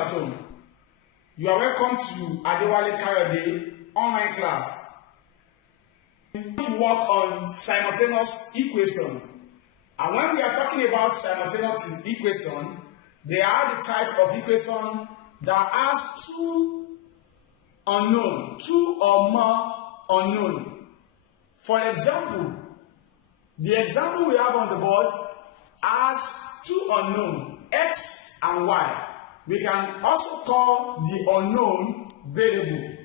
at home. You are welcome to Adewale Kayode online class. We work on simultaneous equation. And when we are talking about simultaneous equation, there are the types of equation that has two or more unknown. For example, the example we have on the board has two unknown, x and y. We can also call the unknown variable.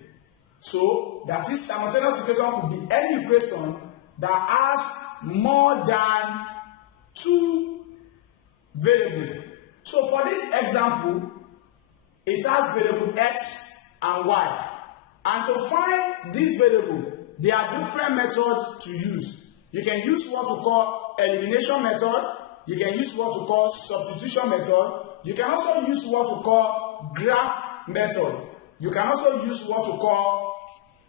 So that is, simultaneous equation could be any equation that has more than two variables. So for this example, it has variable x and y. And to find this variable, there are different methods to use. You can use what we call elimination method. You can use what we call substitution method. You can also use what we call graph method. You can also use what we call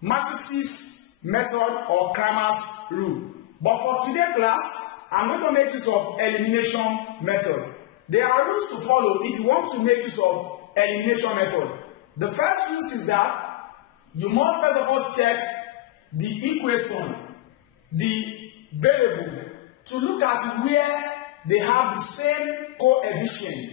matrices method or Cramer's rule. But for today's class, I'm going to make use of elimination method. There are rules to follow if you want to make use of elimination method. The first rule is that you must first of all check the equation, the variable, to look at where they have the same coefficient.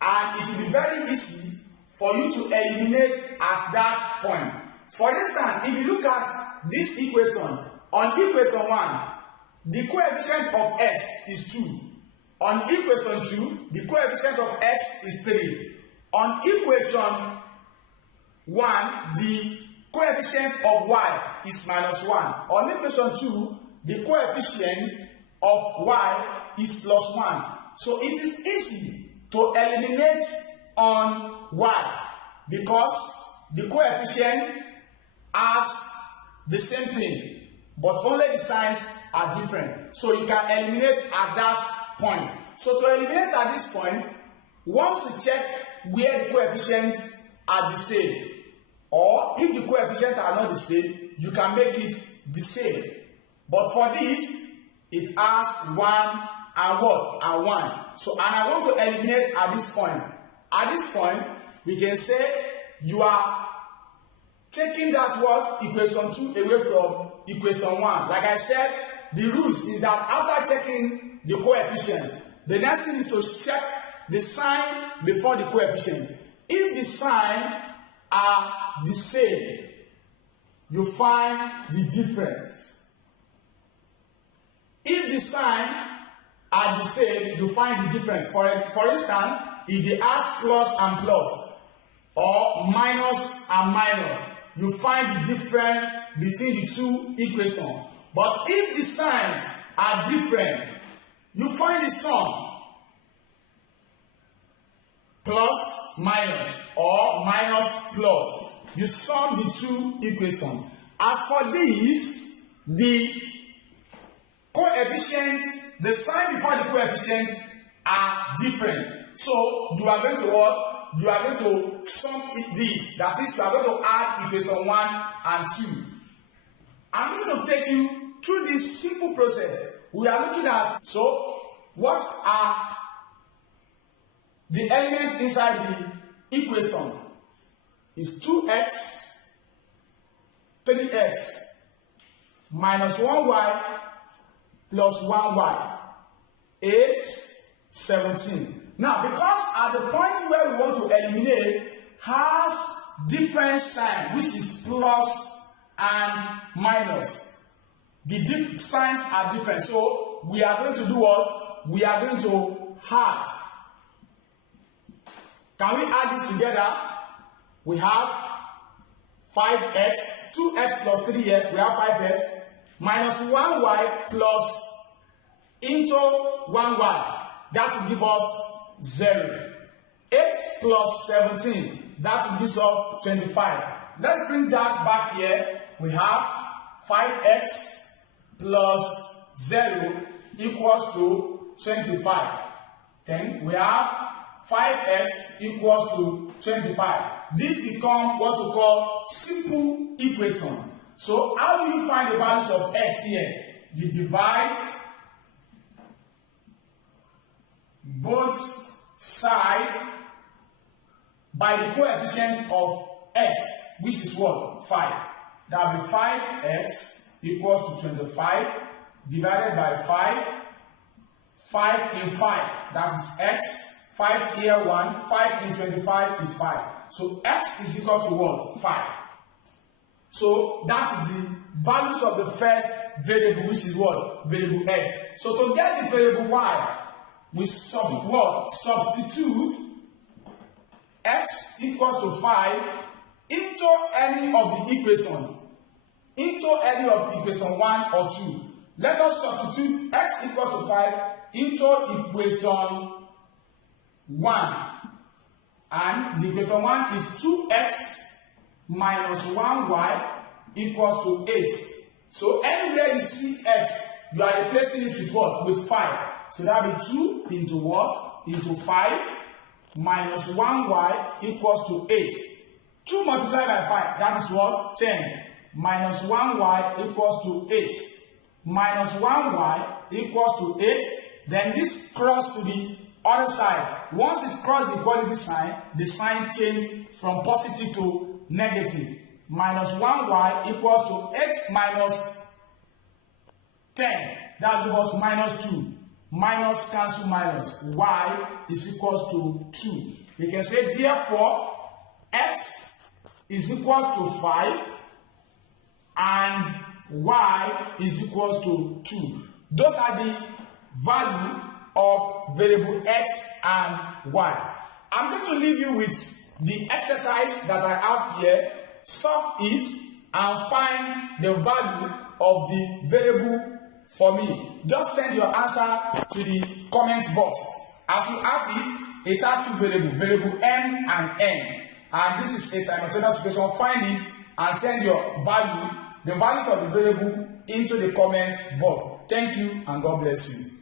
And it will be very easy for you to eliminate at that point. For instance, if you look at this equation, on equation 1, the coefficient of x is 2. On equation 2, the coefficient of x is 3. On equation 1, the coefficient of y is -1. On equation 2, the coefficient of y is +1. So it is easy to eliminate on y because the coefficient has the same thing, but only the signs are different. So you can eliminate at that point. So to eliminate at this point, once you check where the coefficients are the same, or if the coefficients are not the same, you can make it the same. But for this, it has 1 and what? And 1. So, and I want to eliminate at this point. At this point, we can say you are taking that what? Equation 2 away from equation 1. Like I said, the rules is that after checking the coefficient, the next thing is to check the sign before the coefficient. If the signs are the same, you find the difference. If the signs are the same, you find the difference. For instance, if they ask plus and plus, or minus and minus, you find the difference between the two equations. But if the signs are different, you find the sum. Plus, minus, or minus, plus. You sum the two equations. As for this, the coefficients, the sign before the coefficient are different. So you are going to what? You are going to sum this. That is, you are going to add equation 1 and 2. I'm going to take you through this simple process. We are looking at, so what are the elements inside the equation? Is 2x, 3x, minus 1y, plus 1y, 8, 17. Now, because at the point where we want to eliminate has different sign, which is plus and minus. The signs are different. So we are going to do what? We are going to add. Can we add this together? We have 5x, 2x plus 3x, we have 5x, minus 1y plus into 1y. That will give us 0. 8 plus 17, that will give us 25. Let's bring that back here. We have 5x plus 0 equals to 25. Then we have 5x equals to 25. This becomes what we call simple equation. So how do you find the values of x here? You divide both sides by the coefficient of x, which is what? 5. That will be 5x equals to 25 divided by 5. 5 in 5, that is x. 5 here 1, 5 in 25 is 5. So x is equal to what? 5. So that is the values of the first variable, which is what? Variable x. So to get the variable y, we substitute x equals to 5 into any of the equation. Into any of the equation 1 or 2. Let us substitute x equals to 5 into equation 1. And the equation 1 is 2x minus 1y equals to 8. So anywhere you see x, you are replacing it with what? With 5. So that will be 2 into what? Into 5 minus 1y equals to 8. 2 multiplied by 5, that is what? 10. Minus 1y equals to 8. Minus 1y equals to 8. Then this cross to the other side. Once it crosses the equality sign, the sign change from positive to negative. Minus 1y equals to 8 minus 10. That gives us minus 2. Minus cancel minus. Y is equals to 2. We can say therefore x is equals to 5 and y is equals to 2. Those are the value of variable x and y. I'm going to leave you with the exercise that I have here. Solve it and find the value of the variable for me. Just send your answer to the comment box. As you have it, it has two variables, variable m and n. And this is a simultaneous equation. Find it and send your value, the values of the variable, into the comment box. Thank you and God bless you.